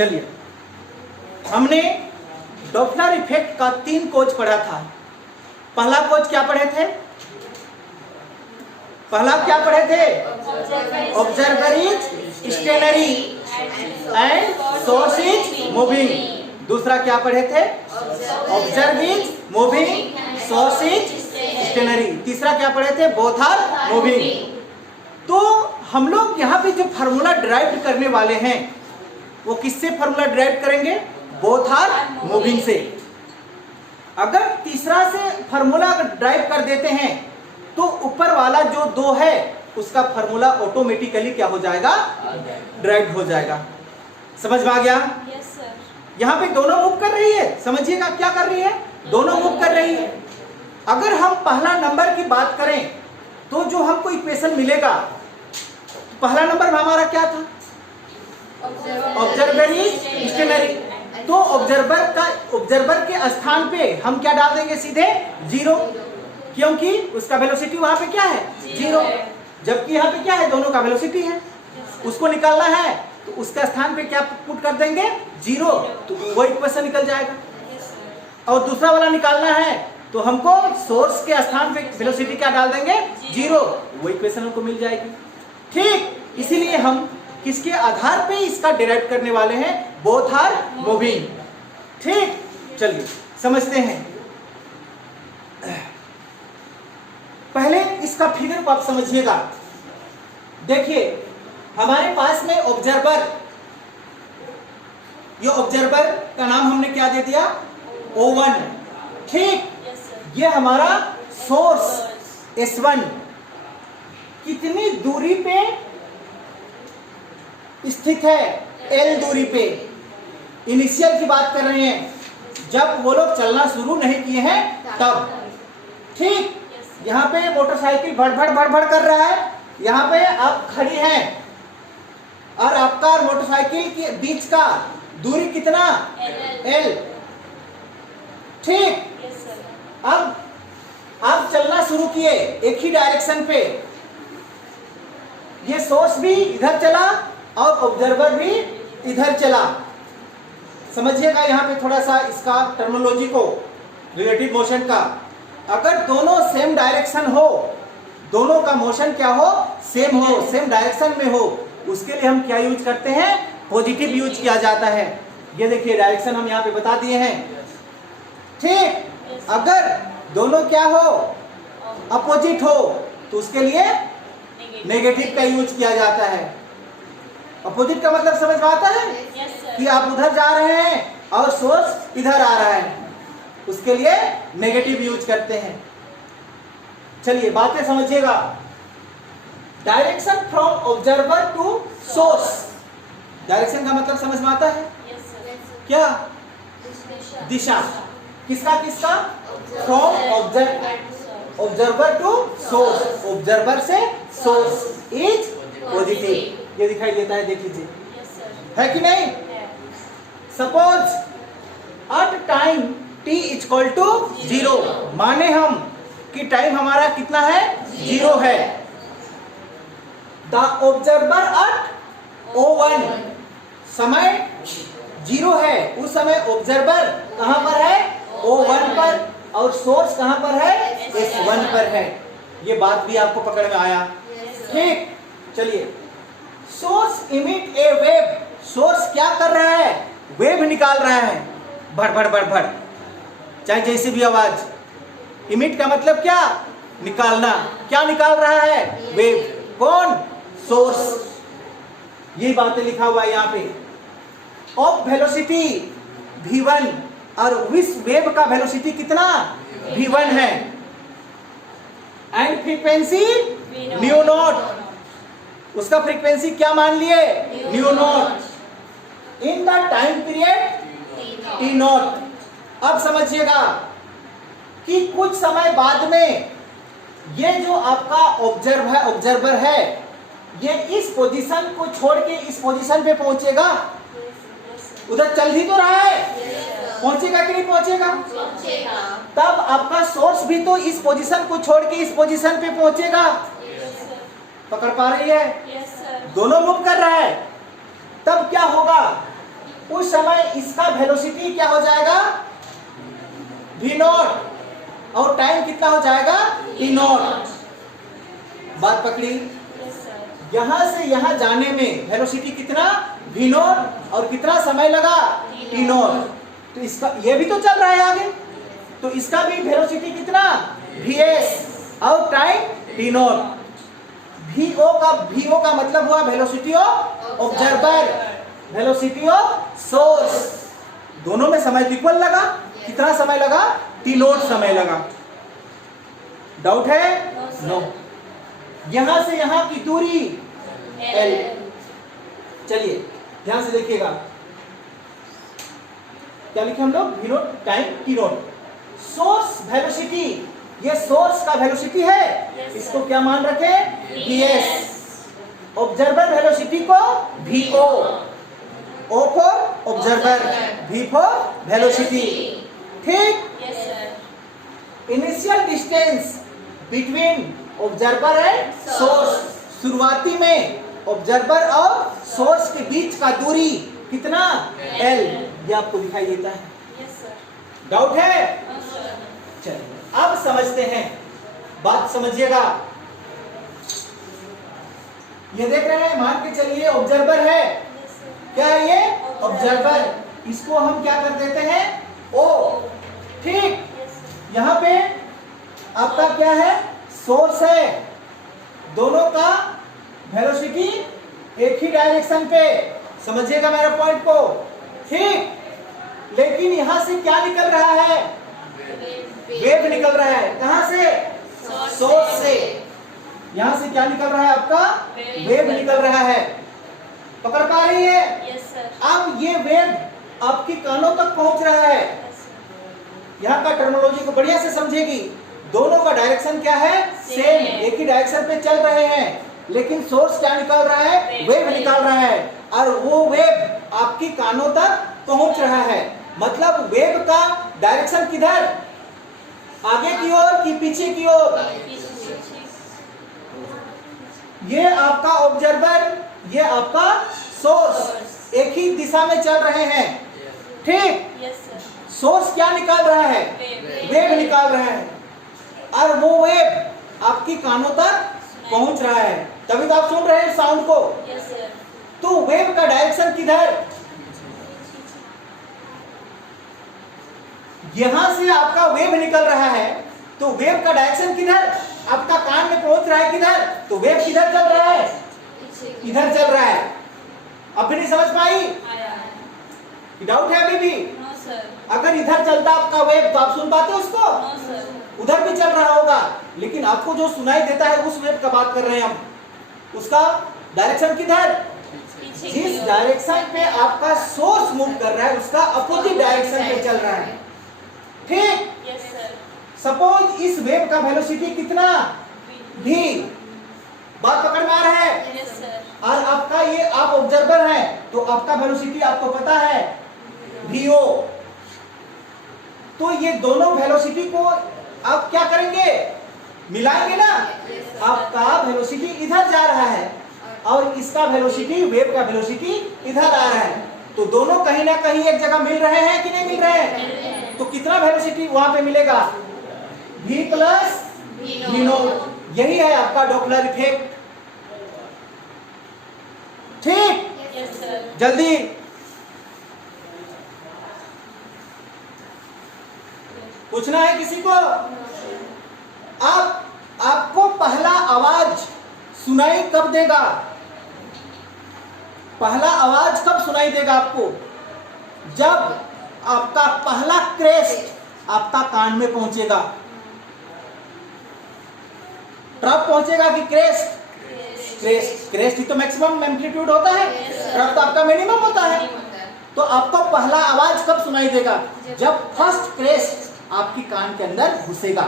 चलिए, हमने Doppler effect का 3 कोज पढ़ा था। पहला कोज क्या पढ़े थे? Observer is stationary and source is moving. दूसरा क्या पढ़े थे? Observe is moving, source is stationary. तीसरा क्या पढ़े थे? Both are moving. तो हम लोग यहाँ पे जो फार्मूला डिराइव करने वाले हैं वो किससे फार्मूला डिराइव करेंगे? बोथ आर मूविंग से। अगर तीसरा से फार्मूला डिराइव कर देते हैं तो ऊपर वाला जो 2 है उसका फार्मूला ऑटोमेटिकली क्या हो जाएगा? डिराइव हो जाएगा। समझ में आ गया? Yes sir. यहाँ पे दोनों मूव कर रही है। समझिएगा क्या कर रही है? दोनों मूव कर रही है। अगर हम पहला नंबर की बात करें तो जो हमको इक्वेशन मिलेगा, पहला नंबर में हमारा क्या था? Observer is stationery. तो ऑब्जर्वर के स्थान पे हम क्या डाल देंगे? सीधे 0, क्योंकि उसका वेलोसिटी वहां पे क्या है? 0। जबकि यहाँ पे क्या है? दोनों का वेलोसिटी है। उसको निकालना है तो उसका स्थान पे क्या पुट कर देंगे? 0, तो वो इक्वेशन निकल जाएगा। और दूसरा वाला निकालना है तो हमको सोर्स के स्थान पे वेलोसिटी क्या डाल देंगे? 0, वो इक्वेशन हमको मिल जाएगी। ठीक, इसीलिए हम किसके आधार पे इसका डिराइव करने वाले हैं? Both are moving. ठीक, चलिए समझते हैं। पहले इसका फिगर को आप समझिएगा। देखिए, हमारे पास में ऑब्जर्वर, ये ऑब्जर्वर का नाम हमने क्या दे दिया? O1। ठीक, ये हमारा सोर्स S1 कितनी दूरी पे स्थित है? L दूरी पे। इनिशियल की बात कर रहे हैं, जब वो लोग चलना शुरू नहीं किए हैं तब। ठीक, यहाँ पे मोटरसाइकिल भड़ कर रहा है, यहाँ पे आप खड़ी हैं और आपका और मोटरसाइकिल के बीच का दूरी कितना? L। ठीक, अब आप चलना शुरू किए एक ही डायरेक्शन पे। ये सोर्स भी इधर चला और ऑब्जर्वर भी इधर चला। समझिएगा यहाँ पे थोड़ा सा इसका टर्मिनोलॉजी को, रिलेटिव मोशन का। अगर दोनों सेम डायरेक्शन हो, दोनों का मोशन क्या हो? सेम हो, सेम डायरेक्शन में हो, उसके लिए हम क्या यूज करते हैं? पॉजिटिव यूज किया जाता है। ये देखिए डायरेक्शन हम यहाँ पे बता दिए हैं। ठीक, अगर दोनों क्या हो? अपोजिट हो, तो उसके लिए नेगेटिव का यूज किया जाता है। अपोजिट का मतलब समझ में आता है? कि आप उधर जा रहे हैं और सोर्स इधर आ रहा है, उसके लिए नेगेटिव यूज करते हैं। चलिए बातें समझिएगा। Direction from observer to source, direction का मतलब समझ में आता है? क्या? दिशा। किसका? From observer to source, observer से सोर्स इज पॉजिटिव। ये दिखाई देता है, देख लीजिए, है कि नहीं? Suppose at time t equal to 0, माने हम कि टाइम हमारा कितना है? 0 है। द ऑब्जर्वर एट O1, समय 0 है, उस समय ऑब्जर्वर कहां पर है? O1 पर, और सोर्स कहां पर है? S1 पर है। ये बात भी आपको पकड़ में आया? ठीक, चलिए। सोर्स इमिट ए वेव, सोर्स क्या कर रहा है? वेव निकाल रहा है, भड़, चाहे जैसी भी आवाज। इमिट का मतलब क्या? निकालना। क्या निकाल रहा है? वेव। कौन? सोर्स। ये बातें लिखा हुआ है यहाँ पे। ऑफ वेलोसिटी v1, और इस वेव का वेलोसिटी कितना? v1 है। एंड फ्रीक्वेंसी न्यू नॉट, उसका फ्रीक्वेंसी क्या मान लिए? New not. In the time period T not. अब समझिएगा कि कुछ समय बाद में ये जो आपका ऑब्जर्वर है, ये इस पोजीशन को छोड़ के इस पोजीशन पे पहुंचेगा। उधर चल ही तो रहा है, पहुंचेगा कि नहीं पहुंचेगा? तब आपका सोर्स भी तो इस पोजीशन को छोड़ के इस पोजीशन पे पहुंचेगा। पकड़ पा रही है? दोनों मूव कर रहा है। तब क्या होगा? उस समय इसका वेलोसिटी क्या हो जाएगा, v नॉट, और टाइम कितना हो जाएगा, t नॉट। बात पकड़ी? यहां से यहां जाने में वेलोसिटी कितना, v नॉट, और कितना समय लगा, t नॉट। तो इसका ये भी तो चल रहा है आगे, तो इसका भी वेलोसिटी कितना, vs, और टाइम t नॉट। vo का मतलब हुआ velocity of observer, velocity of source. दोनों में समय इक्वल लगा, कितना समय लगा, t नॉट समय लगा। डाउट है? नो। यहां से यहां की दूरी l। चलिए ध्यान से देखिएगा, क्या लिखे हम लोग, v naught time t naught. Source velocity, ये सोर्स का वेलोसिटी है, इसको क्या मान रखे, vs। ऑब्जर्वर वेलोसिटी को vo, o for observer, v for velocity. ठीक? Initial distance between observer and source, शुरुआती में ऑब्जर्वर और सोर्स के बीच का दूरी कितना, l। ये आपको दिखाई देता है। डाउट है? चलिए अब समझते हैं, बात समझिएगा। ये देख रहे हैं, मान के चलिए ऑब्जर्वर है, क्या है ये, ऑब्जर्वर। इसको हम क्या कर देते हैं, O। ठीक? यहाँ पे आपका क्या है, सोर्स है, दोनों का वेलोसिटी एक ही डायरेक्शन पे, समझिएगा मेरे पॉइंट को। ठीक? लेकिन यहां से क्या निकल रहा है, वेव निकल रहा है, कहां से, सोर्स से। यहां से क्या निकल रहा है आपका, वेव निकल रहा है। पकड़ पा रही है? अब ये वेव आपके कानों तक पहुंच रहा है। यहाँ का टर्मिनोलॉजी को बढ़िया से समझेगी। दोनों का डायरेक्शन क्या है, सेम, एक ही डायरेक्शन पे चल रहे हैं, लेकिन सोर्स क्या निकाल रहा है, वेव निकाल रहा है, और वो वेव आपकी कानों तक पहुंच रहा है। मतलब वेव का डायरेक्शन किधर, आगे की ओर कि पीछे की ओर। ये आपका ऑब्जर्वर, ये आपका सोर्स एक ही दिशा में चल रहे हैं। ठीक? सोर्स क्या निकाल रहा है, वेव निकाल रहा है, और वो वेव आपकी कानों तक पहुंच रहा है, तभी तो आप सुन रहे हैं साउंड को। तो वेव का डायरेक्शन किधर, यहां से आपका वेव निकल रहा है, तो वेव का डायरेक्शन किधर, आपका कान में पहुंच रहा है किधर, तो वेव किधर चल रहा है, इधर चल रहा है। अब भी नहीं समझ पाई, डाउट है अभी भी? अगर इधर चलता आपका वेव तो आप सुन पाते उसको, उधर भी चल रहा होगा, लेकिन आपको जो सुनाई देता है उस वेव का बात कर रहे हैं हम, उसका डायरेक्शन किधर, जिस डायरेक्शन पे आपका सोर्स मूव कर रहा है उसका अपोजिट डायरेक्शन पे चल रहा है। ठीक? सपोज इस वेव का वेलोसिटी कितना, v। बात पकड़ में आ रहा है? और आपका ये, आप ऑब्जर्वर हैं, तो आपका वेलोसिटी आपको पता है vo। तो ये दोनों वेलोसिटी को आप क्या करेंगे, मिलाएंगे ना। आपका वेलोसिटी इधर जा रहा है और इसका वेलोसिटी, वेव का वेलोसिटी इधर आ रहा है, तो दोनों कहीं ना कहीं एक जगह मिल रहे हैं कि नहीं मिल रहे हैं। तो कितना वेलोसिटी वहां पे मिलेगा, v प्लस v नॉट। यही है आपका डॉपलर इफेक्ट। ठीक? जल्दी पूछना है किसी को? आपको पहला आवाज सुनाई कब देगा, पहला आवाज कब सुनाई देगा आपको, जब आपका पहला क्रेस्ट आपका कान में पहुंचेगा। ट्रफ पहुंचेगा कि क्रेस्ट, क्रेस्ट ही तो मैक्सिमम एम्पलीट्यूड होता है, ट्रफ तो आपका मिनिमम होता है। तो आपको पहला आवाज कब सुनाई देगा, जब फर्स्ट क्रेस्ट आपकी कान के अंदर घुसेगा,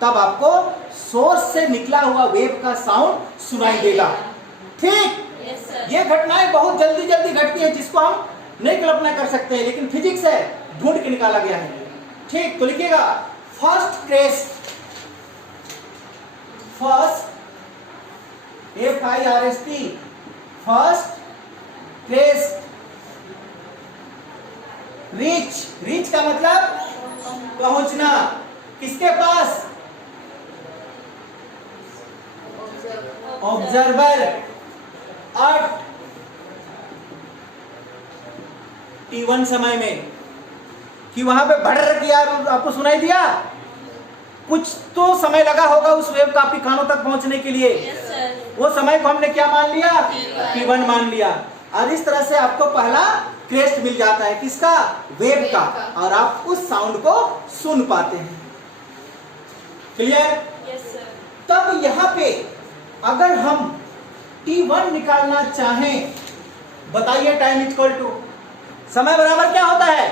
तब आपको सोर्स से निकला हुआ वेव का साउंड सुनाई देगा। ठीक? ये घटनाएं बहुत जल्दी जल्दी घटती है, जिसको हम नहीं कल्पना कर सकते हैं, लेकिन फिजिक्स है, ढूंढ के निकाला गया है। ठीक? तो लिखिएगा first crest, first FIRST, first crest reach, reach का मतलब पहुंचना, किसके पास? ऑब्जर्वर एट T1 समय में, कि वहां पे भड़ किया, आपको सुनाई दिया? कुछ तो समय लगा होगा उस वेव का आपके कानों तक पहुंचने के लिए। वो समय को हमने क्या मान लिया? T1 मान लिया। और इस तरह से आपको पहला क्रेस्ट मिल जाता है, किसका? वेव का, और आप उस साउंड को सुन पाते हैं। क्लियर? तब यहाँ पे अगर हम T1 निकालना चाहें, बताइए, टाइम इक्वल टू समय बराबर क्या होता है?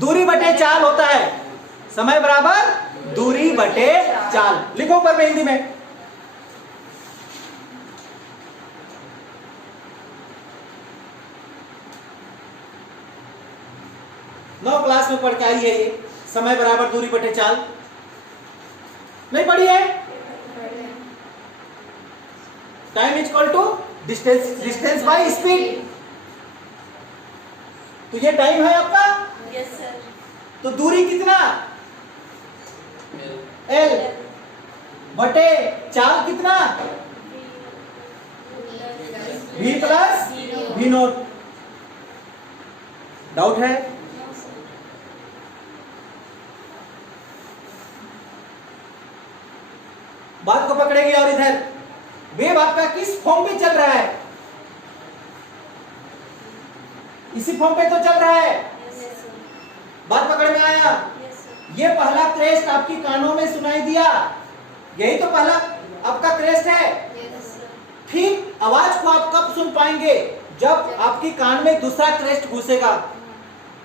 दूरी बटे चाल होता है। समय बराबर दूरी बटे चाल। लिखो ऊपर में हिंदी में। नौ क्लास में पढ़ के आई है ये, समय बराबर दूरी बटे चाल। नहीं पढ़ी है? Time is equal to distance by speed. तो ये टाइम है आपका। Yes sir. तो दूरी कितना? L बटे चाल कितना? V plus V naught. Doubt है? बात को पकड़ेगी। और इधर वेव आपका किस फॉर्म पे चल रहा है? इसी फॉर्म पे तो चल रहा है। बात पकड़ में आया? ये पहला क्रेस्ट आपकी कानों में सुनाई दिया, यही तो पहला आपका क्रेस्ट है। फिर आवाज को आप कब सुन पाएंगे? जब आपकी कान में दूसरा क्रेस्ट घुसेगा,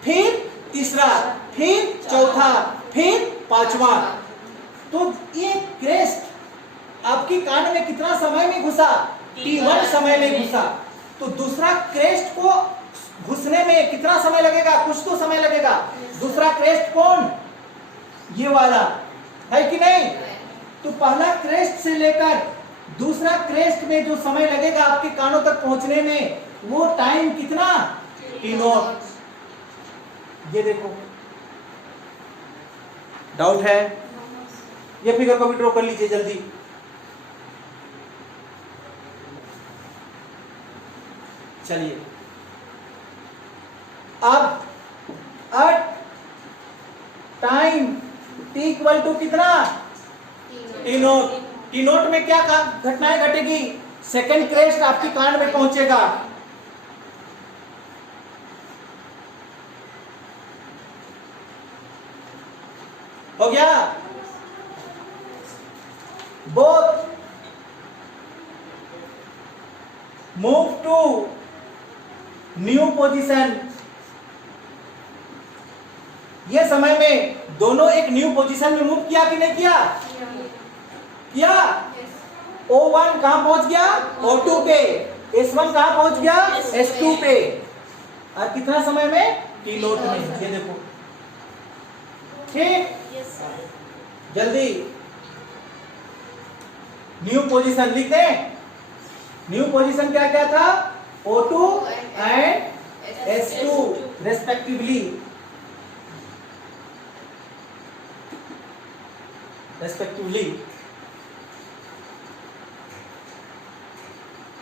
फिर तीसरा, फिर चौथा, फिर पांचवा। तो ये क्रेस्ट आपकी कान में कितना समय में घुसा? T1 समय में घुसा। तो दूसरा क्रेस्ट को घुसने में कितना समय लगेगा? कुछ तो समय लगेगा। दूसरा क्रेस्ट कौन? ये वाला है कि नहीं? तो पहला क्रेस्ट से लेकर दूसरा क्रेस्ट में जो समय लगेगा आपके कानों तक पहुंचने में, वो टाइम कितना? T0। ये देखो, डाउट है? ये फिगर को भी ड्रॉ कर लीजिए जल्दी। चलिए, अब at time T equal to कितना? T naught. T नोट में क्या घटनाएं घटेगी? सेकेंड क्रेस्ट आपकी कान में पहुंचेगा। हो गया? Both move to new position. ये समय में दोनों एक न्यू पोजीशन में मूव किया कि नहीं किया? किया। O1 कहां पहुंच गया? O2 पे। S1 कहां पहुंच गया? S2 पे। और कितना समय में? T नोट में। ये देखो, ठीक? जल्दी न्यू पोजीशन लिख दें। न्यू पोजीशन क्या क्या था? O2 and S2 respectively.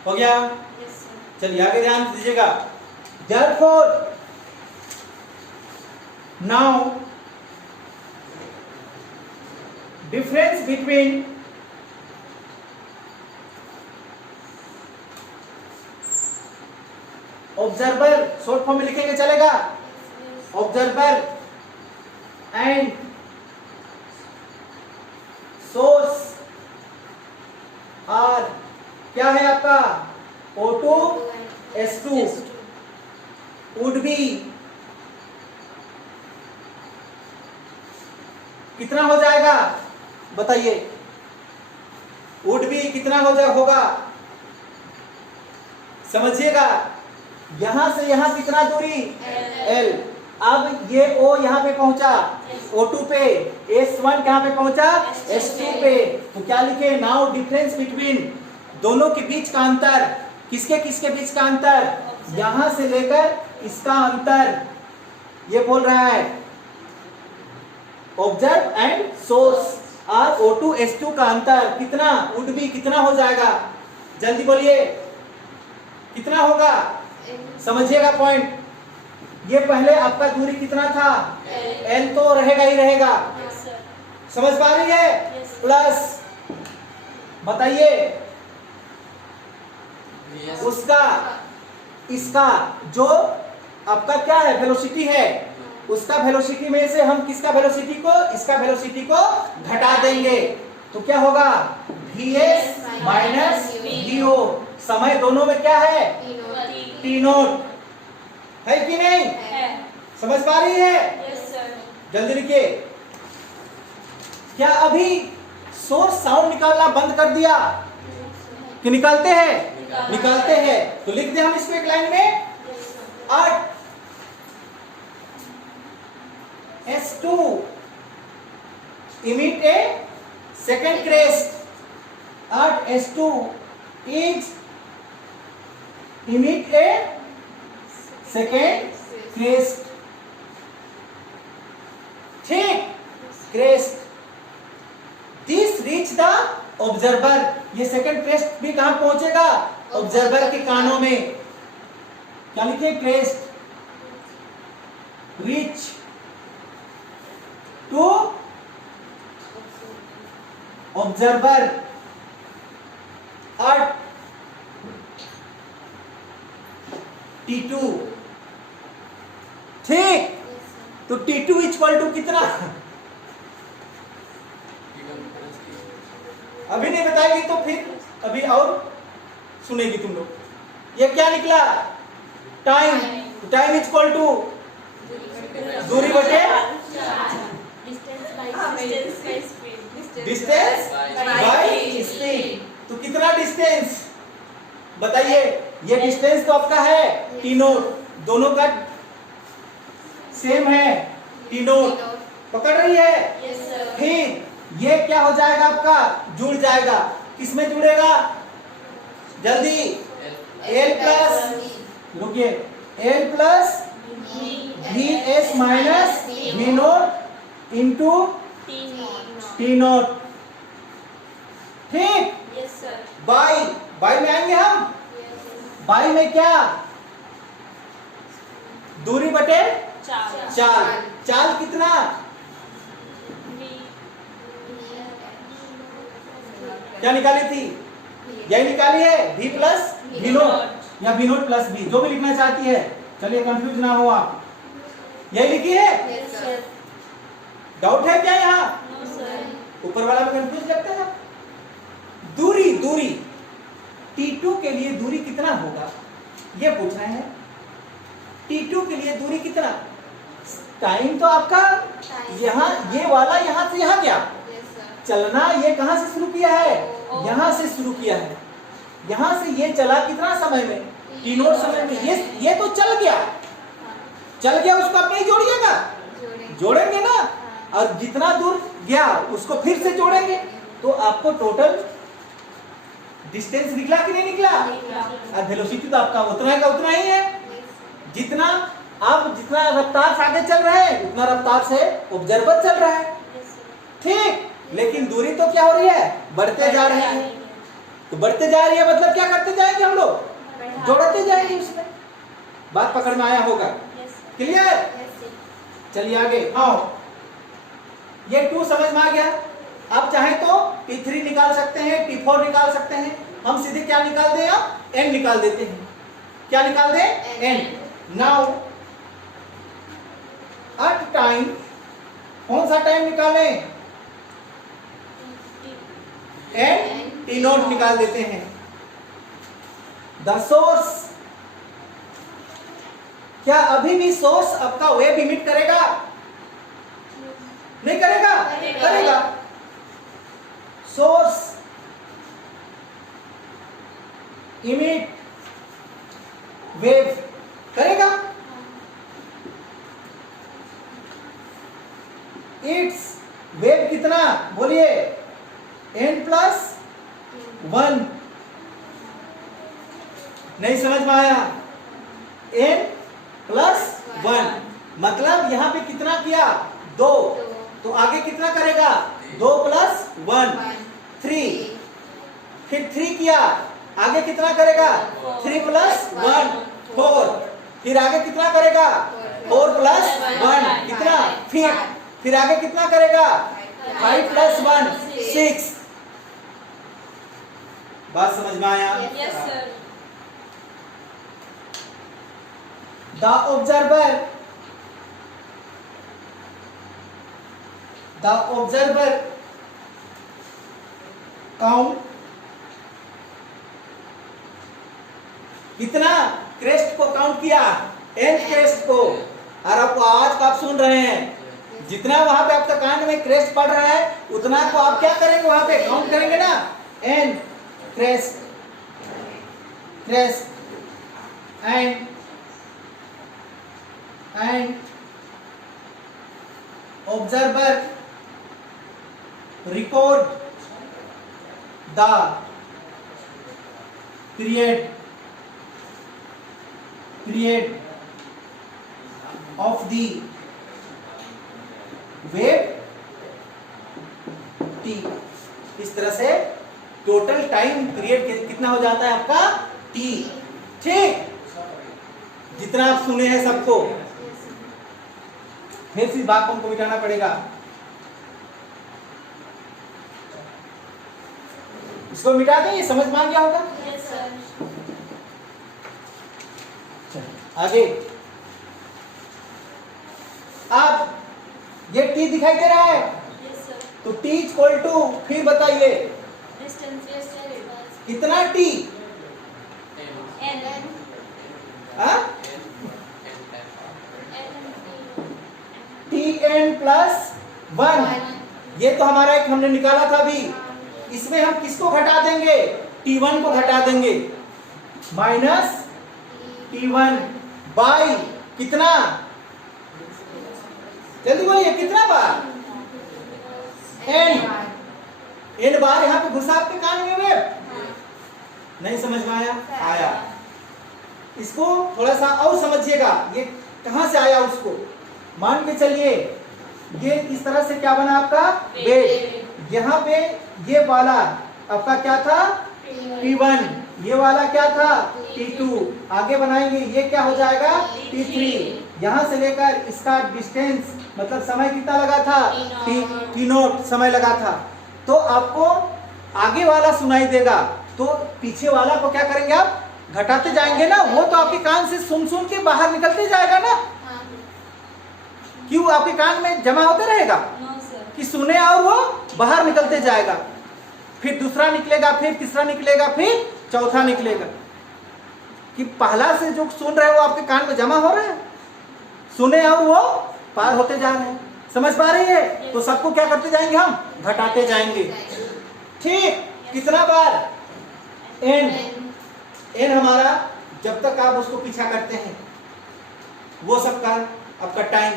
हो गया? चलिए आगे ध्यान दीजिएगा। Therefore, now difference between observer, short form में लिखेंगे चलेगा? ऑब्जर्वर एंड सोर्स और क्या है आपका? O2 S2 would be कितना हो जाएगा? बताइए, would be कितना होगा? समझिएगा, यहां से यहां कितना दूरी? L। अब ये O यहां पे पहुंचा O2 पे, S1 कहां पे पहुंचा? S2 पे। तो क्या लिखे? नाउ डिफरेंस बिटवीन, दोनों के बीच का अंतर। किसके किसके बीच का अंतर? यहां से लेकर इसका अंतर ये बोल रहा है ऑब्जर्व एंड सोर्स और O2 S2 का अंतर कितना वुड बी कितना हो जाएगा, जल्दी बोलिए कितना होगा, समझिएगा पॉइंट। ये पहले आपका दूरी कितना था, L तो रहेगा ही रहेगा, समझ पा रही है, प्लस बताइए उसका इसका जो आपका क्या है वेलोसिटी है, उसका वेलोसिटी में से हम किसका वेलोसिटी को इसका वेलोसिटी को घटा देंगे तो क्या होगा Vs माइनस Vo। समय दोनों में क्या है T नोट है कि नहीं, समझ पा रही है, जल्दी लिखिए। क्या अभी सोर्स साउंड निकालना बंद कर दिया कि निकालते हैं, निकालते हैं, तो लिख दे हम इसको एक लाइन में 8 S2 emit a second crest, 8 S2 is emit a second crest, ठीक, crest, this reach the observer, ये सेकंड क्रेस्ट भी कहां पहुंचेगा ऑब्जर्वर के कानों में, क्या लिखे crest, reach to observer at T2, ठीक, तो T2 इक्वल टू कितना, अभी नहीं बताएगी तो फिर अभी और सुनेगी तुम लोग, ये क्या निकला टाइम, टाइम इक्वल टू दूरी बटे डिस्टेंस बाय स्पीड, तो कितना डिस्टेंस बताइए, ये डिस्टेंस तो आपका है टी नोट, दोनों का सेम है टी नोट, पकड़ रही है, फिर ये क्या हो जाएगा आपका जुड़ जाएगा, किसमें जुड़ेगा जल्दी, L प्लस, रुकिए L plus Vs minus V naught into T note, ठीक, बाई बाई में आएंगे हम, बाई में क्या दूरी बटे चाल, चाल कितना क्या निकाली थी, यही निकाली है V प्लस V नोट या V नोट प्लस V, जो भी लिखना चाहती है, चलिए कंफ्यूज ना हो आप, यही लिखी है, डाउट है क्या यहाँ, ऊपर वाला में कंफ्यूज लगता है। दूरी दूरी T2 के लिए दूरी कितना होगा ये पूछ रहे हैं, T2 के लिए दूरी कितना, टाइम तो आपका यहाँ ये वाला यहाँ से यहाँ क्या चलना, ये कहां से शुरू किया है, यहां से शुरू किया है, यहां से ये चला कितना समय में टी नोट समय में, ये तो चल गया, चल गया, उसको आप नहीं जोड़िएगा, जोड़ेंगे ना, और जितना दूर गया उसको फिर से जोड़ेंगे तो आपको टोटल डिस्टेंस निकला कि नहीं निकला, और वेलोसिटी तो आपका उतना का उतना ही है, जितना आप जितना रफ्तार से आगे चल रहे हैं उतना रफ्तार से ऑब्जर्वर चल रहा है, ठीक, लेकिन दूरी तो क्या हो रही है बढ़ते जा रही है, तो बढ़ते जा रही है मतलब क्या करते जाएंगे हम लोग, जोड़ते जाएंगे उसमें, बात पकड़ में आया होगा, क्लियर, चलिए आगे, हाँ ये 2 समझ में आ गया, आप चाहे तो T3 निकाल सकते हैं, T4 निकाल सकते हैं, हम सीधे क्या निकाल दें, अब N निकाल देते हैं, क्या निकाल दें N। नाउ एट टाइम, कौन सा टाइम निकालें, N T नोट निकाल देते हैं, द सोर्स, क्या अभी भी सोर्स आपका वेव इमिट करेगा, नहीं करेगा, करेगा, सोर्स इमिट वेव करेगा, इट्स वेव कितना बोलिए n प्लस 1, नहीं समझ में आया, n प्लस 1, मतलब यहाँ पे कितना किया 2, तो आगे कितना करेगा 2 + 1 3, फिर 3 किया, आगे कितना करेगा 3 + 1 4, फिर आगे कितना करेगा 4 + 1 कितना फिर आगे कितना करेगा 5 + 1 6। बात समझ में आया? The observer count कितना क्रेस्ट को काउंट किया, nth क्रेस्ट को, और आपको आवाज का आप सुन रहे हैं, जितना वहां पे आपका कान में क्रेस्ट पड़ रहा है उतना को आप क्या करेंगे वहां पे काउंट करेंगे ना, n crest and observer record the period of the wave t। इस तरह से टोटल टाइम पीरियड कितना हो जाता है आपका t। ठीक, जितना आप सुने हैं सबको, फिर इस भाग को हमको मिटाना पड़ेगा। इसको मिटा दें, ये समझ में आ गया होगा। आगे अब ये t दिखाई दे रहा है, तो t = फिर बताइए कितना t, tn + 1। ये तो हमारा एक हमने निकाला था अभी, इसमें हम किसको घटा देंगे t1 को घटा देंगे, -t1 बाई कितना, जल्दी बोलिए कितना बार, n बार यहाँ पे घुसा आपके कान में वेव। नहीं समझ में आया? इसको थोड़ा सा और समझिएगा, ये कहां से आया उसको मान के चलिए। ये इस तरह से क्या बना आपका वेव, यहाँ पे ये वाला आपका क्या था t1, ये वाला क्या था t2, आगे बनाएंगे ये क्या हो जाएगा t3। यहाँ से लेकर इसका डिस्टेंस मतलब समय कितना लगा था t0 समय लगा था। तो आपको आगे वाला सुनाई देगा, तो पीछे वाला को क्या करेंगे आप घटाते जाएंगे ना, वो तो आपके कान से सुन सुन के बाहर निकलते जाएगा ना। क्यों आपके कान में जमा होते रहेगा कि सुने और वो बाहर निकलते जाएगा, फिर दूसरा निकलेगा, फिर तीसरा निकलेगा, फिर चौथा निकलेगा, कि पहला से जो सुन रहे हो आपके कान में जमा हो रहा है, सुने और वो पार होते जा रहे हैं। समझ पा रही है? तो सबको क्या करते जाएंगे हम घटाते जाएंगे। ठीक, कितना बार n हमारा जब तक आप उसको पीछा करते हैं वो सबका आपका टाइम।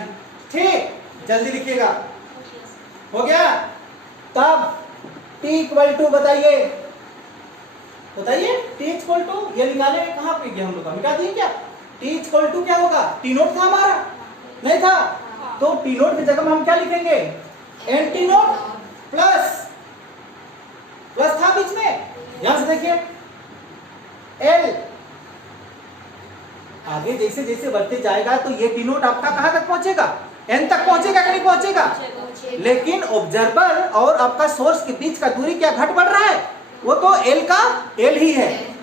ठीक, जल्दी लिखिएगा, हो गया। तब t = बताइए t = ये निकाले कहां पे गया हम लोग, मिटा दिए क्या? t = क्या होगा, t0 था हमारा, नहीं था, तो t0 की जगह में हम क्या लिखेंगे n t0 प्लस था बीच में, यहां से देखिए l आगे जैसे जैसे बढ़ते जाएगा तो ये t0 आपका कहां तक पहुंचेगा, n तक पहुंचेगा कि नहीं पहुंचेगा। लेकिन ऑब्जर्वर और आपका सोर्स के बीच का दूरी क्या घट बढ़ रहा है, वो तो l का l ही है,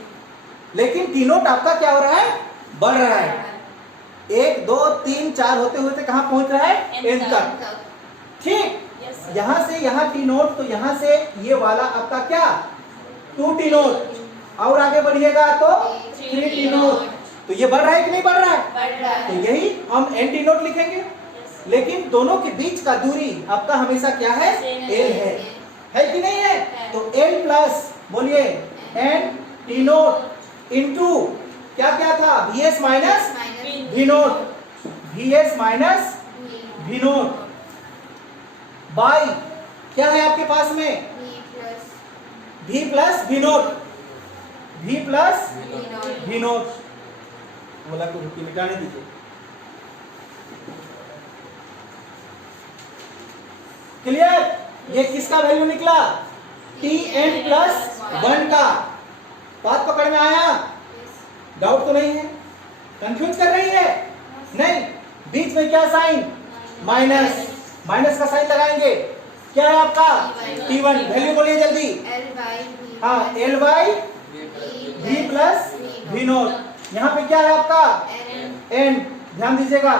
लेकिन t0 आपका क्या हो रहा है बढ़ रहा है। 1 2 3 4 होते होते कहां पहुंच रहा है n तक। ठीक, यहां से यहाँ t0, तो यहां से ये वाला आपका क्या 2t0, और आगे बढ़िएगा तो 3t0, तो ये बढ़ रहा है कि नहीं बढ़ रहा है, तो यही हम n t0 लिखेंगे। लेकिन दोनों के बीच का दूरी आपका हमेशा क्या है l है कि नहीं है, तो l प्लस बोलिए n t0 इंटू क्या था vs माइनस v0 बाई क्या है आपके पास में v प्लस v0 बोला को रुकी मिटाने दीजिए। क्लियर? ये किसका वैल्यू निकला? Tn प्लस 1 का। बात पकड़ में आया? डाउट तो नहीं है? कंफ्यूज कर रही है? नहीं। बीच में क्या साइन? माइनस। माइनस का साइन लगाएंगे। क्या है आपका? T1। वैल्यू बोलिए जल्दी। हाँ, L by V plus V note. यहाँ पे क्या है आपका? N। ध्यान दीजिएगा,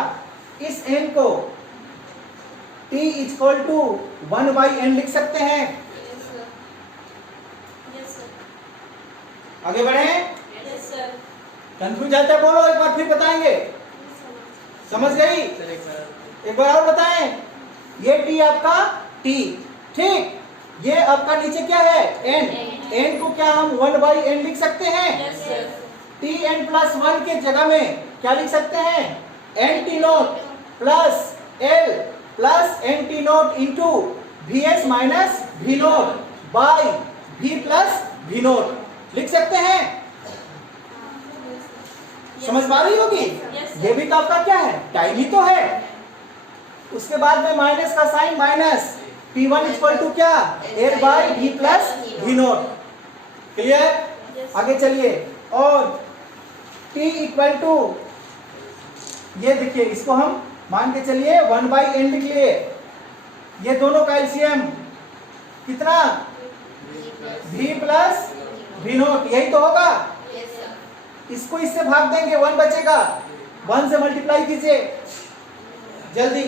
इस N को T equal to 1 by N लिख सकते हैं। आगे बढ़े? कंफ्यूज आता है बोलो, एक बार फिर बताएंगे। समझ गई? एक बार और बताएं। ये T आपका T, ठीक। ये आपका नीचे क्या है? N। N को क्या हम 1 बाई N लिख सकते हैं? Tn प्लस 1 के जगह में क्या लिख सकते हैं? NT note plus L plus NT note into VS minus V naught by V plus V note लिख सकते हैं। समझ पा रही होगी? ये भी तो आपका क्या है? टाइम ही तो है। उसके बाद में माइनस का sign minus, P1 equal to क्या? L by V plus V naught. Clear? आगे चलिए। और T इक्वल टू, ये देखिए, इसको हम मान के चलिए 1 बाई N लिख लिए। ये दोनों का एलसीएम कितना? V प्लस V नोट, यही तो होगा। इसको इससे भाग देंगे, 1 बचेगा। 1 से मल्टीप्लाई कीजिए जल्दी।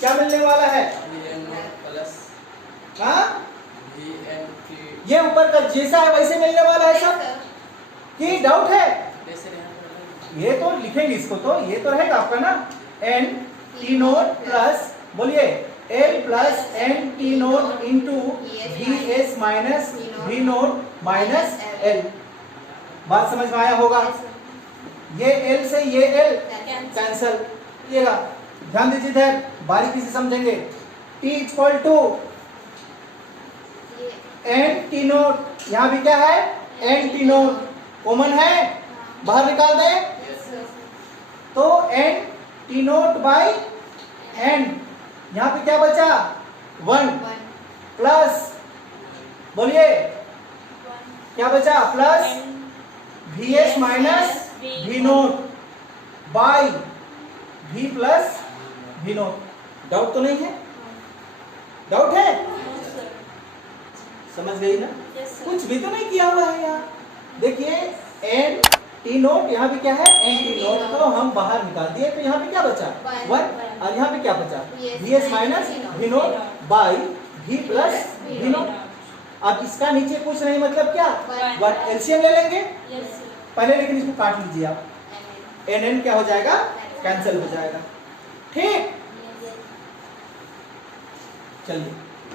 क्या मिलने वाला है? हाँ, ये ऊपर का जैसा है वैसे मिलने वाला है सब। की डाउट है? ये तो लिखेंगे इसको, तो ये तो रहेगा आपका ना, N T नोट प्लस, बोलिए, L plus N T naught into VS minus V note minus L। बात समझ में आया होगा? ये L से ये L कैंसल। ध्यान दीजिए इधर, बारीकी से समझेंगे। T equal to N T naught, यहाँ भी क्या है? N T नोट कॉमन है, बाहर निकाल दें तो N T note by N, यहाँ पे क्या बचा? 1 प्लस, बोलिए क्या बचा? Plus VS minus V naught by V plus V naught. Doubt तो नहीं है? डाउट है? समझ गई ना? कुछ भी तो नहीं किया हुआ है यहाँ। देखिए, N T नोट, यहाँ भी क्या है? N T नोट को हम बाहर निकाल दिए, तो यहाँ पे क्या बचा? 1। और यहाँ पे क्या बचा? VS minus V naught by V plus V note. अब इसका नीचे कुछ नहीं, मतलब क्या? 1। एलसीएम ले लेंगे पहले, लेकिन इसको काट लीजिए आप। NN क्या हो जाएगा? कैंसिल हो जाएगा। ठीक, चलिए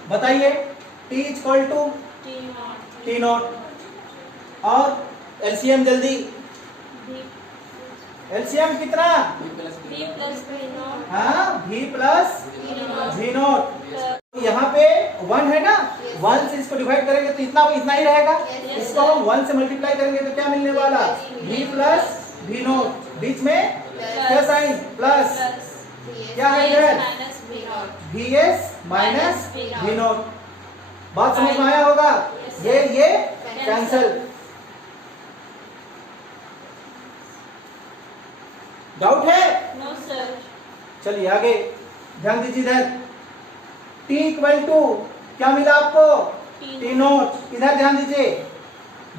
बताइए। T equal to T naught और एलसीएम जल्दी। एलसीएम कितना? हाँ, V प्लस V नोट। यहाँ पे 1 है ना, 1 से इसको डिवाइड करेंगे तो इतना ही रहेगा। इसको हम 1 से मल्टीप्लाई करेंगे तो क्या मिलने वाला? V plus V naught. बीच में क्या साइन? प्लस। क्या है इधर? VS minus V naught. बात समझ में आया होगा? ये कैंसल। डाउट है? No sir. चलिए आगे ध्यान दीजिए इधर। T इक्वल टू क्या मिला आपको? T naught. इधर ध्यान दीजिए,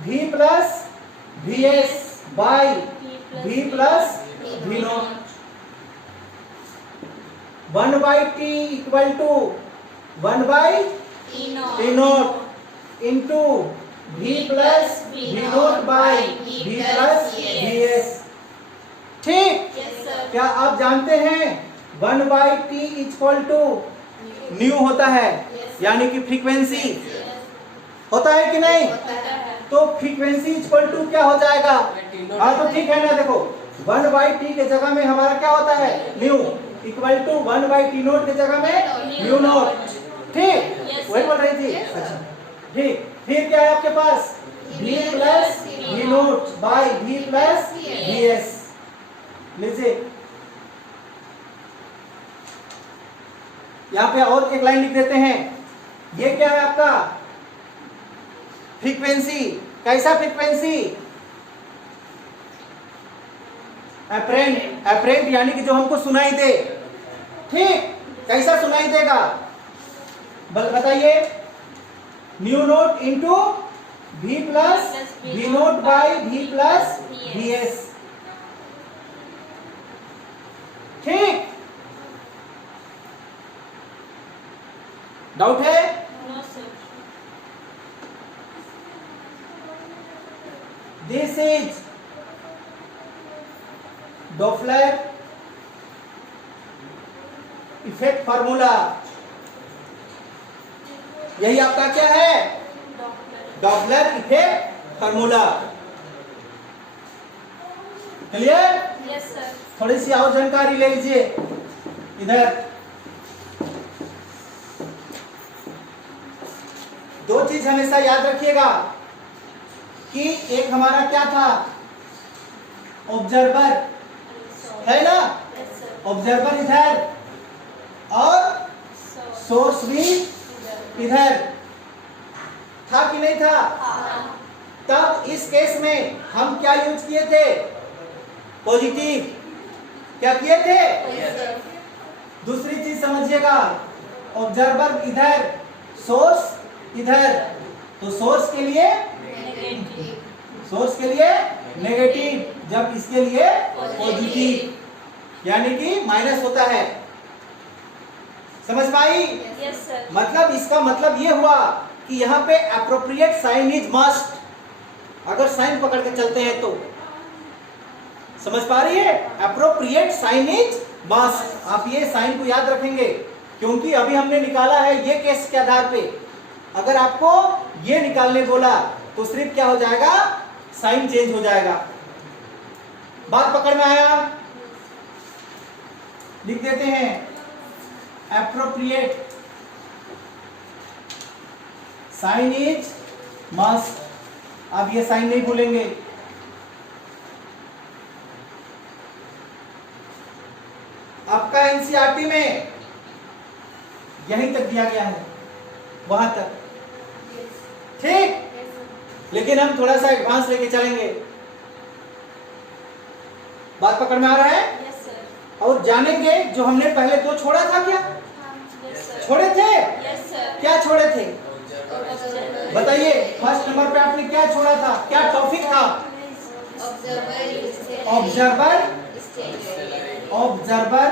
V plus VS by V plus V naught. 1 by T equal to 1 by T naught into V plus V naught by V plus VS। ठीक, क्या आप जानते हैं 1 by T equal to nu होता है, यानी कि फ्रीक्वेंसी होता है कि नहीं? तो फ्रीक्वेंसी इक्वल टू क्या हो जाएगा? हाँ, तो ठीक है ना। देखो, 1 बाई T के जगह में हमारा क्या होता है? Nu equal to 1 by T naught के जगह में न्यू नोट। ठीक, वही बोल रही थी। अच्छा, ठीक। फिर क्या है आपके पास? V plus V naught by V plus VS। लीजिए, यहाँ पे और एक लाइन लिख देते हैं। ये क्या है आपका फ्रीक्वेंसी। कैसा फ्रीक्वेंसी? एपरेंट। एपरेंट यानी कि जो हमको सुनाई दे। ठीक, कैसा सुनाई देगा बताइए? Nu naught into V plus V naught by V plus VS। ठीक, डाउट है? No sir. This is Doppler effect formula. यही आपका क्या है? Doppler effect formula. Clear? Yes sir. थोड़ी सी और जानकारी ले लीजिए इधर। दो चीज हमेशा याद रखिएगा कि एक हमारा क्या था? ऑब्जर्वर है ना? ऑब्जर्वर इधर और सोर्स भी इधर था कि नहीं था? तब इस केस में हम क्या यूज किए थे? पॉजिटिव। क्या किए थे? दूसरी चीज समझिएगा, ऑब्जर्वर इधर, सोर्स इधर, तो सोर्स के लिए नेगेटिव, जब इसके लिए पॉजिटिव, यानी कि माइनस होता है। समझ पाई? Yes sir. मतलब इसका मतलब ये हुआ कि यहाँ पे एप्रोप्रिएट साइन इज मस्ट। अगर साइन पकड़ के चलते हैं तो समझ पा रही है? Appropriate sign is must. आप ये साइन को याद रखेंगे क्योंकि अभी हमने निकाला है ये केस के आधार पे। अगर आपको ये निकालने बोला तो सिर्फ क्या हो जाएगा? साइन चेंज हो जाएगा। बात पकड़ में आया? लिख देते हैं एप्रोप्रिएट साइन इज मस्ट। आप ये साइन नहीं भूलेंगे। आपका एनसीईआरटी में यहीं तक दिया गया है, वहां तक। ठीक, लेकिन हम थोड़ा सा एडवांस लेके चलेंगे। बात पकड़ में आ रहा है? Yes sir. और जानेंगे जो हमने पहले दो छोड़ा था। क्या यस सर। छोड़े थे? Yes sir. क्या छोड़े थे ऑब्जर्वर। बताइए? फर्स्ट नंबर पे आपने क्या छोड़ा था? क्या टॉपिक था? Observer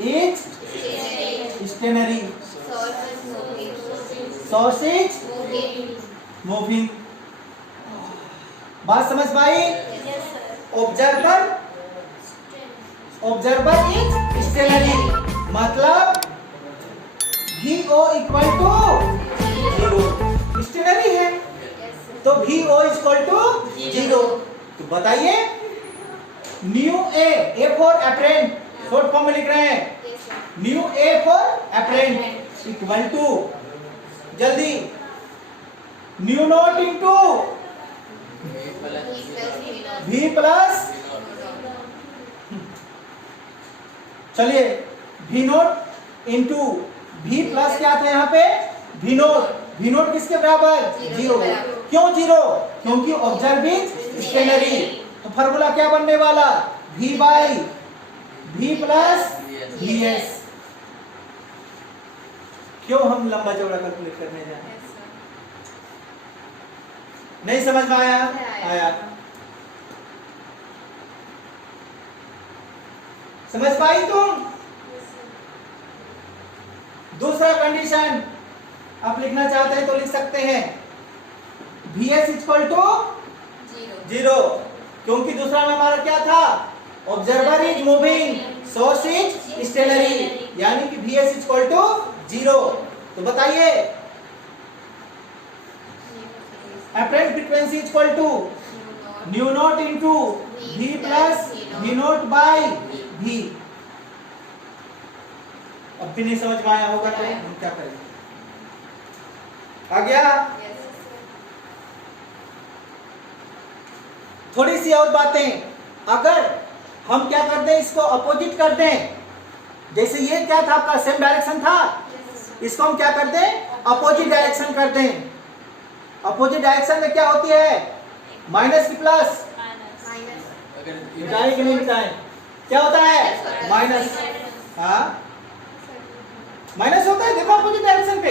is stationary, source is moving. बात समझ पाई? Yes sir. Observer is stationary मतलब VO इक्वल टू 0। स्टेनरी है तो VO इक्वल टू 0। तो बताइए nu a for apparent, short form में लिख रहे हैं। Nu a for apparent equal to, जल्दी, nu naught into V plus, चलिए V naught into V plus क्या था यहाँ पे? V note. V नोट किसके बराबर? 0। क्यों 0? क्योंकि ऑब्जर्व इज स्टेनरी। तो फार्मूला क्या बनने वाला? V by V plus VS। क्यों हम लंबा चौड़ा कैलकुलेट करने जाए? नहीं समझ में आया? आया। समझ पाई तुम? दूसरा कंडीशन आप लिखना चाहते हैं तो लिख सकते हैं VS इक्वल टू 0, क्योंकि दूसरा में हमारा क्या था? Observer is moving, source is stationary, यानी कि VS इक्वल टू 0। तो बताइए apparent frequency equal to nu naught into V plus V naught by V। अब भी नहीं समझ में आया होगा तो हम क्या करें? आ गया? थोड़ी सी और बातें, अगर हम क्या कर दें, इसको अपोजिट कर दें जैसे ये क्या था आपका सेम डायरेक्शन था, इसको हम क्या कर दें, अपोजिट डायरेक्शन कर दें। अपोजिट डायरेक्शन में क्या होती है, माइनस की प्लस, मिटाए कि नहीं मिटाए, क्या होता है माइनस, हाँ माइनस होता है, देखो अपोजिट डायरेक्शन पे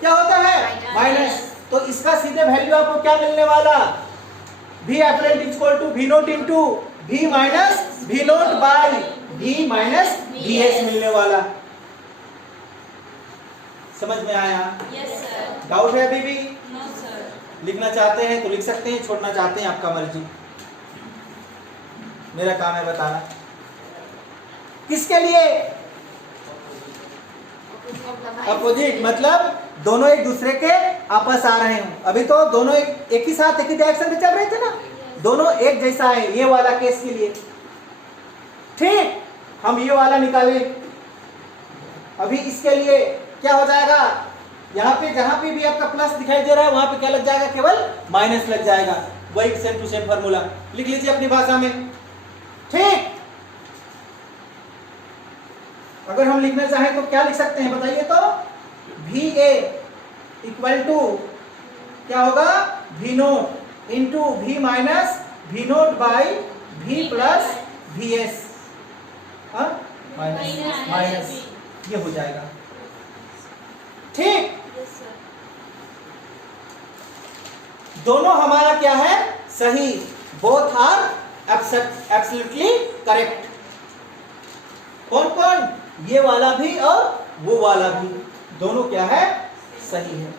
क्या होता है माइनस। तो इसका सीधे वैल्यू आपको क्या मिलने वाला, v apparent equal to v naught into v minus v naught by v minus vs मिलने वाला। समझ में आया? Yes sir. डाउट है अभी भी? No sir. लिखना चाहते हैं तो लिख सकते हैं, छोड़ना चाहते हैं आपका मर्जी, मेरा काम है बताना। किसके लिए अपोजिट, मतलब दोनों एक दूसरे के आपस आ रहे हैं। अभी तो दोनों एक ही साथ एक ही डायरेक्शन में चल रहे थे ना, दोनों एक जैसा है, ये वाला केस के लिए। ठीक, हम ये वाला निकालें। अभी इसके लिए क्या हो जाएगा, यहाँ पे जहां पे भी आपका प्लस दिखाई दे रहा है वहां पे क्या लग जाएगा, केवल माइनस लग जाएगा। वही सेम टू सेम फॉर्मूला लिख लीजिए अपनी भाषा में। ठीक, अगर हम लिखना चाहें तो क्या लिख सकते हैं बताइए तो, VA इक्वल टू क्या होगा, V naught into V minus V naught by V plus VS, minus ये हो जाएगा। ठीक, यस सर। दोनों हमारा क्या है, सही, बोथ आर एब्सोल्युटली करेक्ट। कौन कौन, ये वाला भी और वो वाला भी, दोनों क्या है, सही है।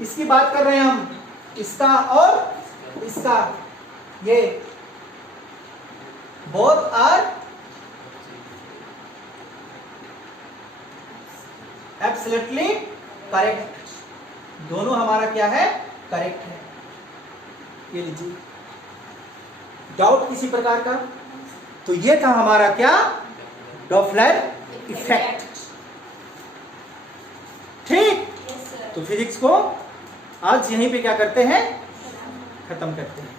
इसकी बात कर रहे हैं हम, इसका और इसका, ये बोथ आर एब्सोल्युटली करेक्ट, दोनों हमारा क्या है, करेक्ट है। ये लीजिए, डाउट किसी प्रकार का, तो ये था हमारा क्या, डॉपलर इफेक्ट। ठीक, यस सर। तो फिजिक्स को आज यहीं पे क्या करते हैं, खत्म करते हैं।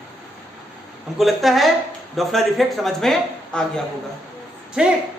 हमको लगता है डॉपलर इफेक्ट समझ में आ गया होगा। ठीक।